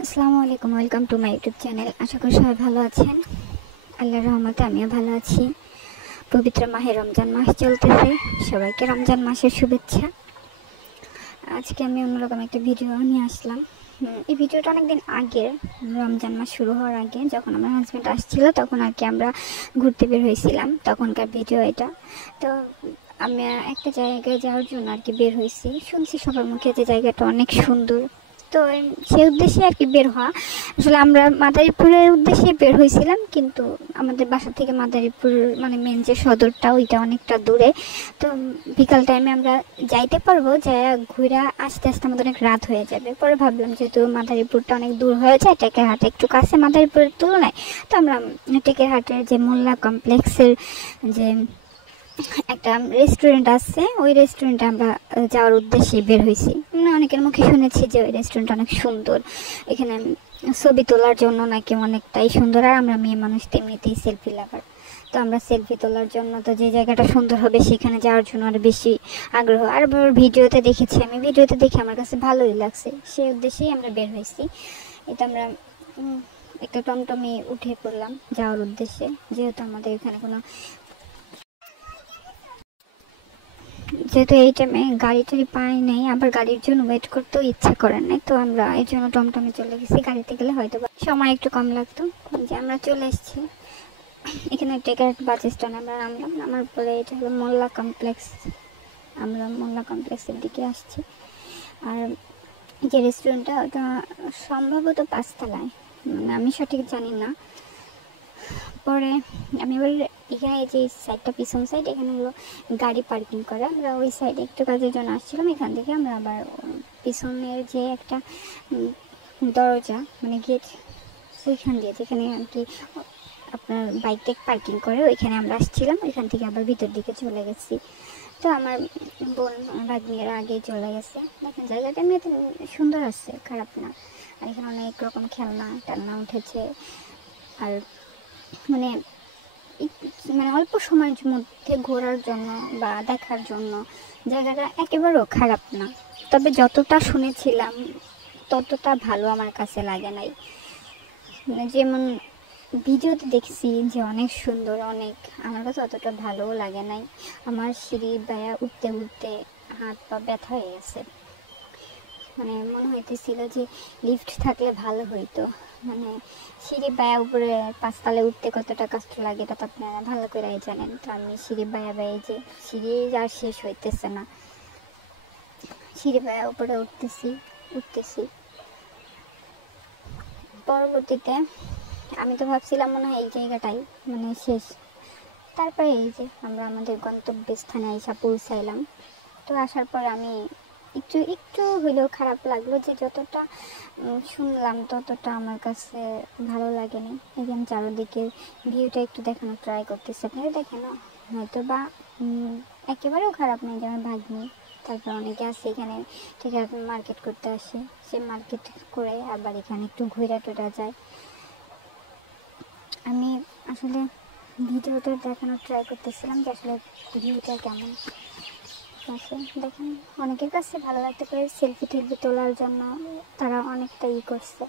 আসসালামু আলাইকুম, welcome to my YouTube channel. আশা করি সবাই ভালো আছেন। আল্লাহর রহমতে আমিও ভালো আছি। পবিত্র মাহে রমজান মাস চলতেছে, সবাইকে রমজান মাসের শুভেচ্ছা। আজকে আমি অন্যরকম একটা ভিডিও নিয়ে আসলাম। এই ভিডিওটা অনেকদিন আগের, রমজান মাস শুরু হওয়ার আগে যখন আমার হাজব্যান্ড আসছিল তখন আর কি আমরা ঘুরতে বের হয়েছিলাম, তখনকার ভিডিও এটা। তো আমি একটা জায়গায় যাওয়ার জন্য আর কি বের হয়েছি। শুনছি সবার মুখে যে জায়গাটা অনেক সুন্দর, তো সেই উদ্দেশ্যে আর কি বের হওয়া। আসলে আমরা মাদারীপুরের উদ্দেশ্যে বের হয়েছিলাম, কিন্তু আমাদের বাসা থেকে মাদারীপুর মানে মেন যে সদরটা ওইটা অনেকটা দূরে। তো বিকাল টাইমে আমরা যাইতে পারবো, যা ঘুরে আস্তে আস্তে আমাদের অনেক রাত হয়ে যাবে। পরে ভাবলাম যেহেতু মাদারীপুরটা অনেক দূর হয়ে যায়, টেকেরহাট একটু কাছে মাদারীপুরের তুলনায়, তো আমরা টেকেরহাটের যে মোল্লা কমপ্লেক্সের যে একটা রেস্টুরেন্ট আছে, ওই রেস্টুরেন্টে আমরা যাওয়ার উদ্দেশ্যে বের হয়েছি। অনেকের মুখে শুনেছি যে ওই রেস্টুরেন্ট অনেক সুন্দর, এখানে ছবি তোলার জন্য নাকি অনেকটাই সুন্দর। আর আমরা মেয়ে মানুষ তেমনিতেই সেলফি লাভার, তো আমরা সেলফি তোলার জন্য তো যে জায়গাটা সুন্দর হবে সেখানে যাওয়ার জন্য আরও বেশি আগ্রহ। আর ভিডিওতে দেখেছি, আমি ভিডিওতে দেখে আমার কাছে ভালোই লাগছে, সেই উদ্দেশ্যেই আমরা বের হয়েছি। এটা আমরা একটা টমটমে উঠে পড়লাম যাওয়ার উদ্দেশ্যে, যেহেতু আমাদের এখানে যেহেতু এই টাইমে গাড়ি টাড়ি পাই নাই, আবার গাড়ির জন্য ওয়েট করতেও ইচ্ছা করেন নাই, তো আমরা এই জন্য টমটমে চলে গেছি। গাড়িতে গেলে হয়তো সময় একটু কম লাগতো। যে আমরা চলে এসেছি এখানে টেকেরহাট বাস স্ট্যান্ড, আমরা নামলাম। নামার পরে এটা হলো মোল্লা কমপ্লেক্স, আমরা মোল্লা কমপ্লেক্সের দিকে আসছি। আর যে রেস্টুরেন্টটা ওটা সম্ভবত 5 তলায়, মানে আমি সঠিক জানি না। পরে আমি এবার এখানে যে সাইডটা পিছন সাইড, এখানে হলো গাড়ি পার্কিং করা। আমরা ওই সাইডে একটু কাজের জন্য আসছিলাম, এখান থেকে আমরা আবার পিছনের যে একটা দরজা মানে গেট, ওইখান দিয়ে যেখানে আর কি আপনার বাইক টেক পার্কিং করে, ওইখানে আমরা আসছিলাম। ওইখান থেকে আবার ভিতর দিকে চলে গেছি। তো আমার বোন ভাগ্নিরা আগেই চলে গেছে। দেখেন জায়গাটা এমনিতে সুন্দর আছে, খারাপ না। আর এখানে অনেক রকম খেলনা টেলনা উঠেছে। আর মানে মানে অল্প সময়ের মধ্যে ঘোরার জন্য বা দেখার জন্য জায়গাটা একেবারেও খারাপ না। তবে যতটা শুনেছিলাম ততটা ভালো আমার কাছে লাগে নাই। মানে যেমন ভিডিওতে দেখছি যে অনেক সুন্দর, অনেক, আমার কাছে অতটা ভালোও লাগে নাই। আমার সিঁড়ি বেয়া উঠতে উঠতে হাত পা ব্যথা হয়ে গেছে। মানে মনে হইতেছিল যে লিফট থাকলে ভালো হইতো। মানে সিঁড়ি বায়া উপরে 5 তলায় উঠতে কতটা কষ্ট লাগে এটা তো আপনারা ভালো করে জানেন। তো আমি সিঁড়ি বায়া বায়া, যে সিঁড়ি আর শেষ হইতেছে না, সিঁড়ি বায়া উপরে উঠতেছি। পরবর্তীতে আমি তো ভাবছিলাম মনে হয় এই জায়গাটাই মানে শেষ। তারপরে এই যে আমরা আমাদের গন্তব্যস্থানে এসে পৌঁছাইলাম। তো আসার পর আমি একটু একটু হলেও খারাপ লাগলো যে যতটা শুনলাম ততটা আমার কাছে ভালো লাগেনি। এই যে আমি চারোদিকের ভিউটা একটু দেখানোর ট্রাই করতেছি, আপনারা দেখেন না হয়তো বা একেবারেও খারাপ নেই। যেমন ভাগ্নি, তারপর অনেকে আছে এখানে ঠিক আছে মার্কেট করতে আসে, সে মার্কেট করে আবার এখানে একটু ঘুরে টোরা যায়। আমি আসলে ভিডিওটা দেখানোর ট্রাই করতেছিলাম যে আসলে ভিউটা কেমন আছে। দেখেন অনেকের কাছে ভালো লাগতে পারে সেলফি টেলফি তোলার জন্য, তারা অনেকটা করছে।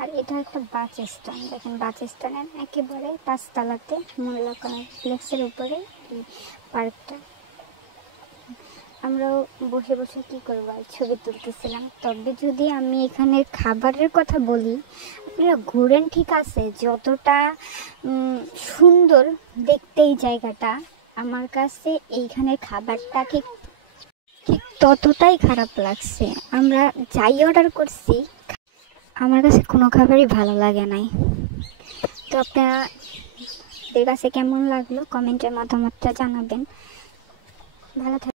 আর এটা একটা বাস স্ট্যান্ড, দেখেন বাস স্ট্যান্ডের একেবারে 5 তলাতে মোল্লা কমপ্লেক্সের উপরে এই পার্কটা। আমরাও বসে বসে কী করবো আর ছবি তুলতেছিলাম। তবে যদি আমি এখানের খাবারের কথা বলি, আপনারা ঘোরেন ঠিক আছে, যতটা সুন্দর দেখতে এই জায়গাটা, আমার কাছে এইখানের খাবারটা ঠিক ততটাই খারাপ লাগছে। আমরা যাই অর্ডার করছি, আমার কাছে কোনো খাবারই ভালো লাগে নাই। তো আপনাদের কাছে কেমন লাগলো কমেন্টের মতামতটা জানাবেন। ভালো থাকবেন।